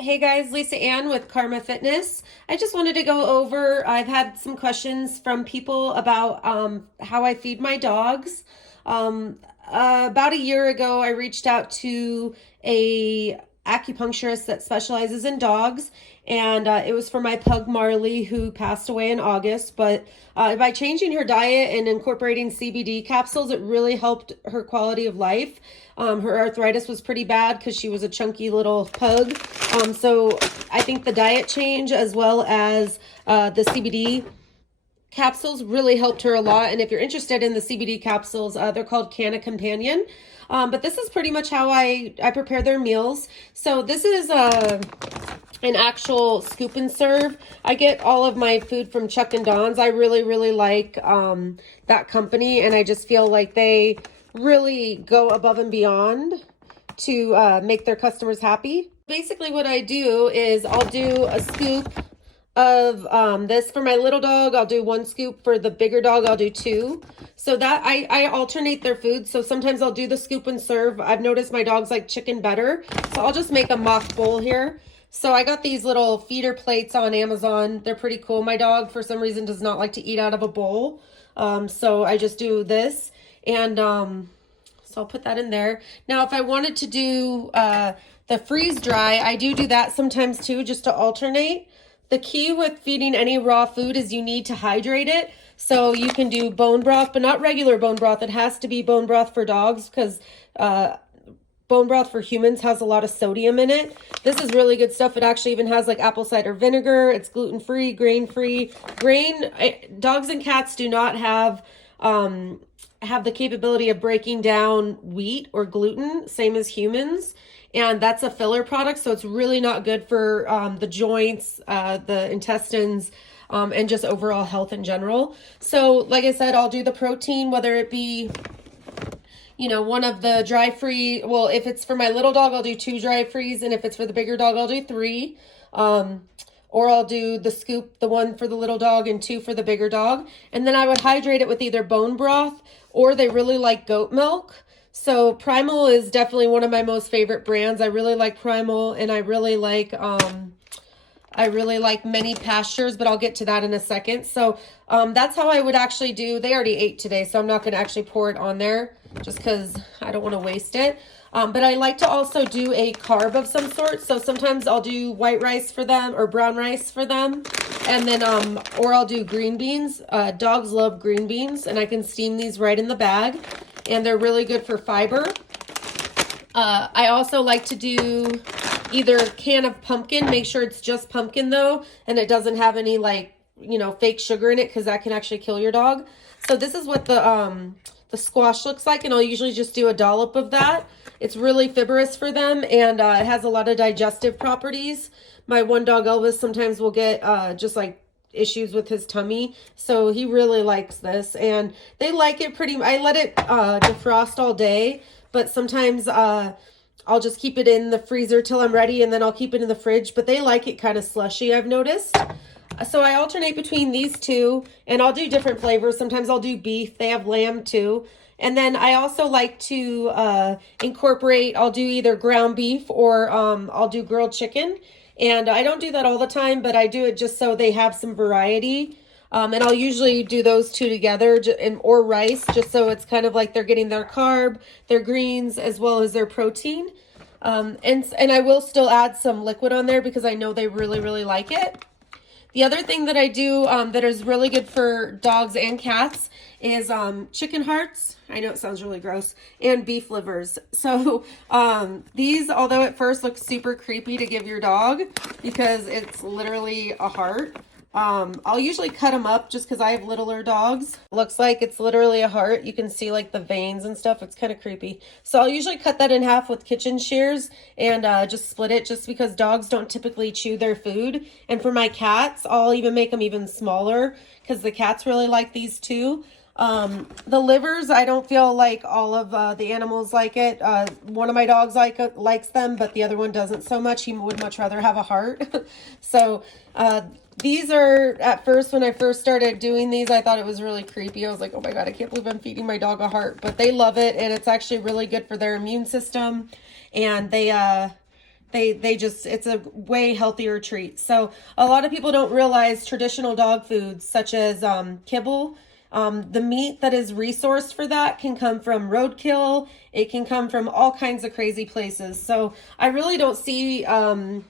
Hey guys, Lisa Ann with Carma Fitness. I just wanted to go over, I've had some questions from people about how I feed my dogs. About a year ago, I reached out to a acupuncturist that specializes in dogs, and it was for my pug Marley, who passed away in August. But by changing her diet and incorporating CBD capsules, it really helped her quality of life. Her arthritis was pretty bad because she was a chunky little pug. So I think the diet change as well as the CBD capsules really helped her a lot. And if you're interested in the CBD capsules, they're called Canna Companion. But this is pretty much how I prepare their meals. So this is an actual scoop and serve. I get all of my food from Chuck and Don's. I really like that company, and I just feel like they really go above and beyond to make their customers happy. Basically what I do is I'll do a scoop of this for my little dog. I'll do one scoop. For the bigger dog, I'll do two. So that I alternate their food. So sometimes I'll do the scoop and serve. I've noticed my dogs like chicken better. So I'll just make a mock bowl here. So I got these little feeder plates on Amazon. They're pretty cool. My dog, for some reason, does not like to eat out of a bowl. So I just do this. And so I'll put that in there. Now, if I wanted to do the freeze dry, I do that sometimes too, just to alternate. The key with feeding any raw food is you need to hydrate it. So you can do bone broth, but not regular bone broth. It has to be bone broth for dogs because bone broth for humans has a lot of sodium in it. This is really good stuff. It actually even has like apple cider vinegar. It's gluten-free, grain-free. Dogs and cats do not have the capability of breaking down wheat or gluten, same as humans. And that's a filler product, so it's really not good for the joints, the intestines, and just overall health in general. So like I said, I'll do the protein, whether it be, one of the dry free. Well, if it's for my little dog, I'll do 2 dry frees, and if it's for the bigger dog, I'll do 3. Or I'll do the scoop, the 1 for the little dog and 2 for the bigger dog. And then I would hydrate it with either bone broth, or they really like goat milk. So Primal is definitely one of my most favorite brands. I really like Primal, and I really like Many Pastures, but I'll get to that in a second. So that's how I would actually do. They already ate today, so I'm not going to actually pour it on there just because I don't want to waste it. But I like to also do a carb of some sort. So sometimes I'll do white rice for them or brown rice for them. And then, or I'll do green beans. Dogs love green beans, and I can steam these right in the bag. And they're really good for fiber. I also like to do either a can of pumpkin. Make sure it's just pumpkin though, and it doesn't have any fake sugar in it, because that can actually kill your dog. So this is what the squash looks like, and I'll usually just do a dollop of that. It's really fibrous for them, and it has a lot of digestive properties. My one dog, Elvis, sometimes will get just like issues with his tummy, so he really likes this, and they like it I let it defrost all day, but sometimes I'll just keep it in the freezer till I'm ready, and then I'll keep it in the fridge. But they like it kind of slushy, I've noticed. So I alternate between these two, and I'll do different flavors. Sometimes I'll do beef. They have lamb too. And then I also like to incorporate, I'll do either ground beef or I'll do grilled chicken. And I don't do that all the time, but I do it just so they have some variety. And I'll usually do those two together, or rice, just so it's kind of like they're getting their carb, their greens, as well as their protein. And I will still add some liquid on there because I know they really like it. The other thing that I do that is really good for dogs and cats is chicken hearts. I know it sounds really gross. And beef livers. So these, although at first look super creepy to give your dog because it's literally a heart, I'll usually cut them up just because I have littler dogs. Looks like it's literally a heart. You can see like the veins and stuff. It's kind of creepy. So I'll usually cut that in half with kitchen shears and just split it, just because dogs don't typically chew their food. And for my cats, I'll even make them even smaller because the cats really like these too. The livers, I don't feel like all of the animals like it. One of my dogs likes them, but the other one doesn't so much. He would much rather have a heart. So these are, at first, when I first started doing these, I thought it was really creepy. I was like, oh my God, I can't believe I'm feeding my dog a heart. But they love it, and it's actually really good for their immune system. And they they just, it's a way healthier treat. So a lot of people don't realize traditional dog foods such as kibble, the meat that is resourced for that can come from roadkill. It can come from all kinds of crazy places. So I really don't see a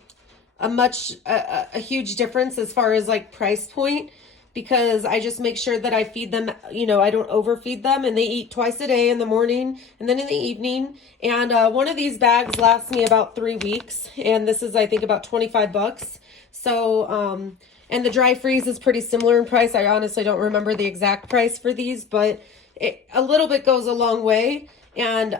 huge difference as far as like price point, because I just make sure that I feed them, you know, I don't overfeed them, and they eat twice a day, in the morning and then in the evening. And one of these bags lasts me about 3 weeks, and this is, I think, about 25 bucks. So, and the dry freeze is pretty similar in price. I honestly don't remember the exact price for these, but a little bit goes a long way. And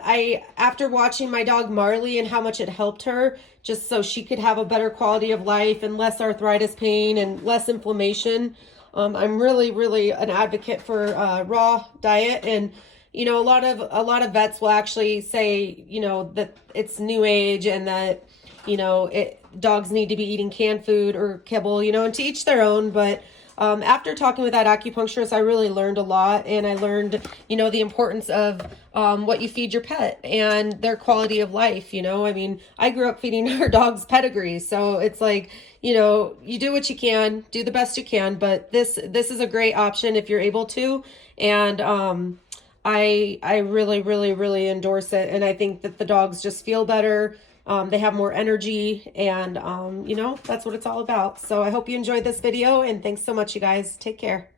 after watching my dog Marley and how much it helped her, just so she could have a better quality of life and less arthritis pain and less inflammation, I'm really an advocate for raw diet. And you know, a lot of vets will actually say, you know, that it's new age, and that, you know, dogs need to be eating canned food or kibble, you know, and to each their own. But after talking with that acupuncturist, I really learned a lot, and I learned, you know, the importance of what you feed your pet and their quality of life. You know, I mean, I grew up feeding our dogs pedigree, so it's like, you know, you do what you can, do the best you can, but this is a great option if you're able to. And I really endorse it, and I think that the dogs just feel better. They have more energy, and you know, that's what it's all about. So I hope you enjoyed this video, and thanks so much, you guys. Take care.